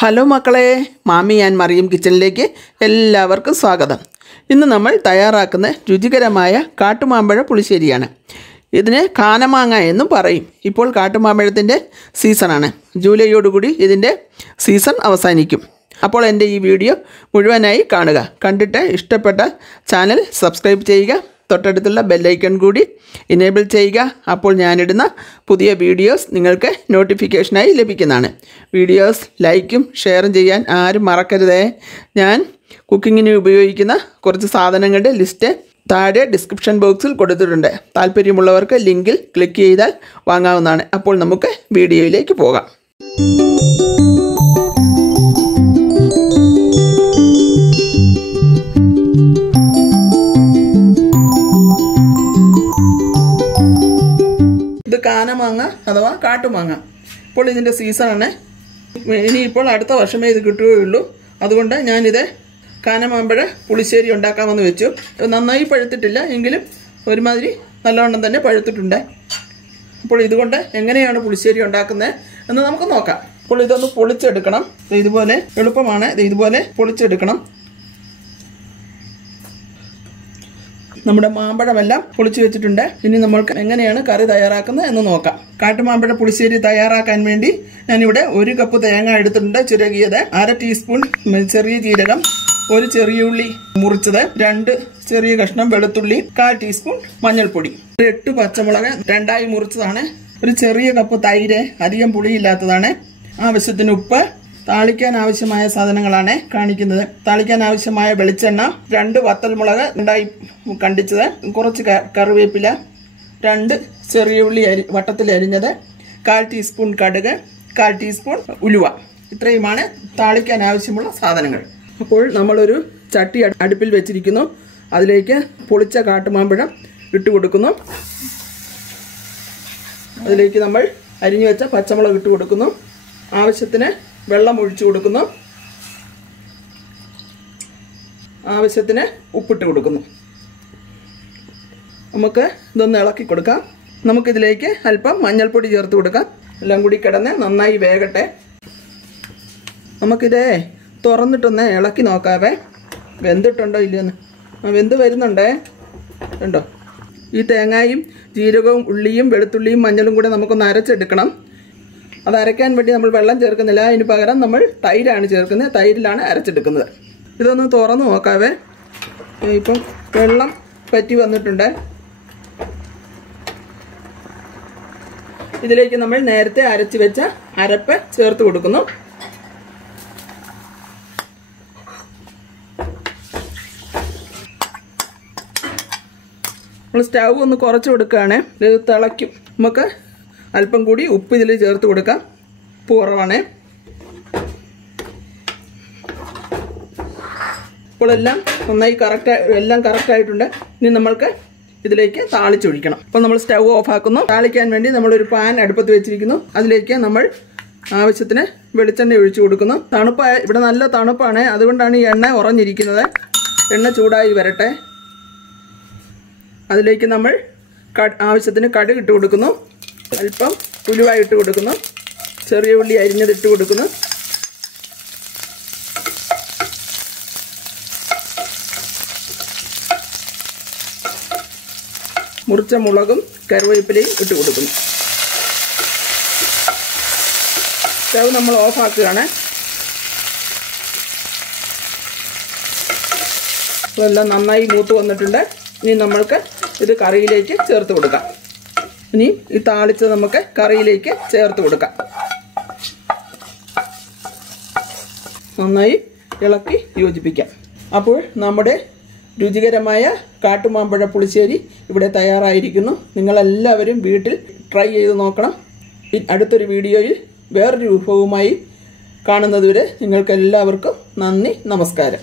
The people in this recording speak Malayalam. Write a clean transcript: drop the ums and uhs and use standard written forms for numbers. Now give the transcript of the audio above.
ഹലോ മക്കളെ, മാമി ആൻഡ് മറിയം കിച്ചണിലേക്ക് എല്ലാവർക്കും സ്വാഗതം. ഇന്ന് നമ്മൾ തയ്യാറാക്കുന്ന രുചികരമായ കാട്ടുമാമ്പഴ പുളിശ്ശേരിയാണ്. ഇതിന് കാനമാങ്ങ എന്നും പറയും. ഇപ്പോൾ കാട്ടുമാമ്പഴത്തിൻ്റെ സീസണാണ്. ജൂലൈയോടുകൂടി ഇതിൻ്റെ സീസൺ അവസാനിക്കും. അപ്പോൾ എൻ്റെ ഈ വീഡിയോ മുഴുവനായി കാണുക. കണ്ടിട്ട് ഇഷ്ടപ്പെട്ട ചാനൽ സബ്സ്ക്രൈബ് ചെയ്യുക. തൊട്ടടുത്തുള്ള ബെല്ലൈക്കൺ കൂടി ഇനേബിൾ ചെയ്യുക. അപ്പോൾ ഞാനിടുന്ന പുതിയ വീഡിയോസ് നിങ്ങൾക്ക് നോട്ടിഫിക്കേഷനായി ലഭിക്കുന്നതാണ്. വീഡിയോസ് ലൈക്കും ഷെയറും ചെയ്യാൻ ആരും മറക്കരുതേ. ഞാൻ കുക്കിങ്ങിന് ഉപയോഗിക്കുന്ന കുറച്ച് സാധനങ്ങളുടെ ലിസ്റ്റ് താഴെ ഡിസ്ക്രിപ്ഷൻ ബോക്സിൽ കൊടുത്തിട്ടുണ്ട്. താല്പര്യമുള്ളവർക്ക് ലിങ്കിൽ ക്ലിക്ക് ചെയ്താൽ വാങ്ങാവുന്നതാണ്. അപ്പോൾ നമുക്ക് വീഡിയോയിലേക്ക് പോകാം. ഇത് കാനമാങ്ങ അഥവാ കാട്ടുമാങ്ങ. ഇപ്പോൾ ഇതിൻ്റെ സീസണാണ്. ഇനിയിപ്പോൾ അടുത്ത വർഷമേ ഇത് കിട്ടുകയുള്ളൂ. അതുകൊണ്ട് ഞാനിത് കാനമാമ്പഴ പുളിശ്ശേരി ഉണ്ടാക്കാമെന്ന് വെച്ചു. നന്നായി പഴുത്തിട്ടില്ല, എങ്കിലും ഒരുമാതിരി നല്ലവണ്ണം തന്നെ പഴുത്തിട്ടുണ്ട്. അപ്പോൾ ഇതുകൊണ്ട് എങ്ങനെയാണ് പുളിശ്ശേരി ഉണ്ടാക്കുന്നത് എന്ന് നമുക്ക് നോക്കാം. അപ്പോൾ ഇതൊന്ന് പൊളിച്ചെടുക്കണം. ഇതുപോലെ എളുപ്പമാണ്. ഇതുപോലെ പൊളിച്ചെടുക്കണം. നമ്മുടെ മാമ്പഴമെല്ലാം പൊളിച്ചു വെച്ചിട്ടുണ്ട്. ഇനി നമ്മൾക്ക് എങ്ങനെയാണ് കറി തയ്യാറാക്കുന്നത് എന്ന് നോക്കാം. കാട്ടുമാമ്പഴ പുളിശ്ശേരി തയ്യാറാക്കാൻ വേണ്ടി ഞാനിവിടെ 1 കപ്പ് തേങ്ങ എടുത്തിട്ടുണ്ട്, ചിരകിയത്, 1/2 ടീസ്പൂൺ ചെറിയ ജീരകം, 1 ചെറിയ ഉള്ളി മുറിച്ചത്, 2 ചെറിയ കഷ്ണം വെളുത്തുള്ളി, 1/4 ടീസ്പൂൺ മഞ്ഞൾപ്പൊടി, 8 പച്ചമുളക് 2ആയി മുറിച്ചതാണ്, 1 ചെറിയ കപ്പ് തൈര്, അധികം പുളിയില്ലാത്തതാണ്, ആവശ്യത്തിന് ഉപ്പ്, താളിക്കാൻ ആവശ്യമായ സാധനങ്ങളാണ് കാണിക്കുന്നത്. താളിക്കാൻ ആവശ്യമായ വെളിച്ചെണ്ണ, 2 വത്തൽമുളക് 2ആയി കണ്ടിച്ചത്, കുറച്ച് കറിവേപ്പില, 2 ചെറിയ ഉള്ളി വട്ടത്തിൽ അരിഞ്ഞത്, 1/4 ടീസ്പൂൺ കടുക്, 1/4 ടീസ്പൂൺ ഉലുവ. ഇത്രയുമാണ് താളിക്കാൻ ആവശ്യമുള്ള സാധനങ്ങൾ. അപ്പോൾ നമ്മളൊരു ചട്ടി അടുപ്പിൽ വെച്ചിരിക്കുന്നു. അതിലേക്ക് പൊളിച്ച കാട്ടുമാമ്പഴം ഇട്ട് കൊടുക്കുന്നു. അതിലേക്ക് നമ്മൾ അരിഞ്ഞു വെച്ച പച്ചമുളക് ഇട്ട് കൊടുക്കുന്നു. ആവശ്യത്തിന് വെള്ളം ഒഴിച്ചു കൊടുക്കുന്നു. ആവശ്യത്തിന് ഉപ്പിട്ട് കൊടുക്കുന്നു. നമുക്ക് ഇതൊന്ന് ഇളക്കി കൊടുക്കാം. നമുക്കിതിലേക്ക് അല്പം മഞ്ഞൾപ്പൊടി ചേർത്ത് കൊടുക്കാം. എല്ലാം കൂടി കിടന്ന് നന്നായി വേകട്ടെ. നമുക്കിത് തുറന്നിട്ടൊന്ന് ഇളക്കി നോക്കാവേ, വെന്തിട്ടുണ്ടോ ഇല്ലയെന്ന്. വെന്ത് വരുന്നുണ്ടേ, ഉണ്ടോ? ഈ തേങ്ങയും ജീരകവും ഉള്ളിയും വെളുത്തുള്ളിയും മഞ്ഞളും കൂടെ നമുക്കൊന്ന് അരച്ചെടുക്കണം. അത് അരയ്ക്കാൻ വേണ്ടി നമ്മൾ വെള്ളം ചേർക്കുന്നില്ല. അതിന് പകരം നമ്മൾ തൈരാണ് ചേർക്കുന്നത്. തൈരിലാണ് അരച്ചെടുക്കുന്നത്. ഇതൊന്ന് തുറന്ന് നോക്കാവേ. ഇപ്പം വെള്ളം പറ്റി വന്നിട്ടുണ്ട്. ഇതിലേക്ക് നമ്മൾ നേരത്തെ അരച്ച് വെച്ച അരപ്പ് ചേർത്ത് കൊടുക്കുന്നു. നമ്മൾ സ്റ്റൗ ഒന്ന് കുറച്ച് കൊടുക്കുകയാണ്. ഇത് തിളയ്ക്കും. നമുക്ക് അല്പം കൂടി ഉപ്പ് ഇതിൽ ചേർത്ത് കൊടുക്കാം. ഉപ്പ് കുറവാണ്. ഇപ്പോൾ എല്ലാം നന്നായി എല്ലാം കറക്റ്റായിട്ടുണ്ട്. ഇനി നമ്മൾക്ക് ഇതിലേക്ക് താളിച്ചൊഴിക്കണം. അപ്പോൾ നമ്മൾ സ്റ്റൗ ഓഫ് ആക്കുന്നു. താളിക്കാൻ വേണ്ടി നമ്മളൊരു പാൻ അടുപ്പത്ത് വെച്ചിരിക്കുന്നു. അതിലേക്ക് നമ്മൾ ആവശ്യത്തിന് വെളിച്ചെണ്ണ ഒഴിച്ചു കൊടുക്കുന്നു. ഇവിടെ നല്ല തണുപ്പാണ്, അതുകൊണ്ടാണ് ഈ എണ്ണ ഉറഞ്ഞിരിക്കുന്നത്. എണ്ണ ചൂടായി വരട്ടെ. അതിലേക്ക് നമ്മൾ ആവശ്യത്തിന് കടുക് ഇട്ട് കൊടുക്കുന്നു. അല്പം ഉലുവ ഇട്ട് കൊടുക്കുന്നു. ചെറിയ ഉള്ളി അരിഞ്ഞതിട്ട് കൊടുക്കുന്നു. മുറിച്ച മുളകും കറിവേപ്പിലയും ഇട്ട് കൊടുക്കുന്നു. സ്റ്റൗ നമ്മൾ ഓഫ് ആക്കുകയാണ്. ഇതെല്ലാം നന്നായി മൂത്ത് വന്നിട്ടുണ്ട്. ഇനി നമ്മൾക്ക് ഇത് കറിയിലേക്ക് ചേർത്ത് കൊടുക്കാം. ഇനി ഈ താളിച്ച് നമുക്ക് കറിയിലേക്ക് ചേർത്ത് കൊടുക്കാം. നന്നായി ഇളക്കി യോജിപ്പിക്കാം. അപ്പോൾ നമ്മുടെ രുചികരമായ കാട്ടുമാമ്പഴ പുളിശ്ശേരി ഇവിടെ തയ്യാറായിരിക്കുന്നു. നിങ്ങളെല്ലാവരും വീട്ടിൽ ട്രൈ ചെയ്ത് നോക്കണം. അടുത്തൊരു വീഡിയോയിൽ വേറൊരു വിഭവവുമായി കാണുന്നതുവരെ നിങ്ങൾക്കെല്ലാവർക്കും നന്ദി, നമസ്കാരം.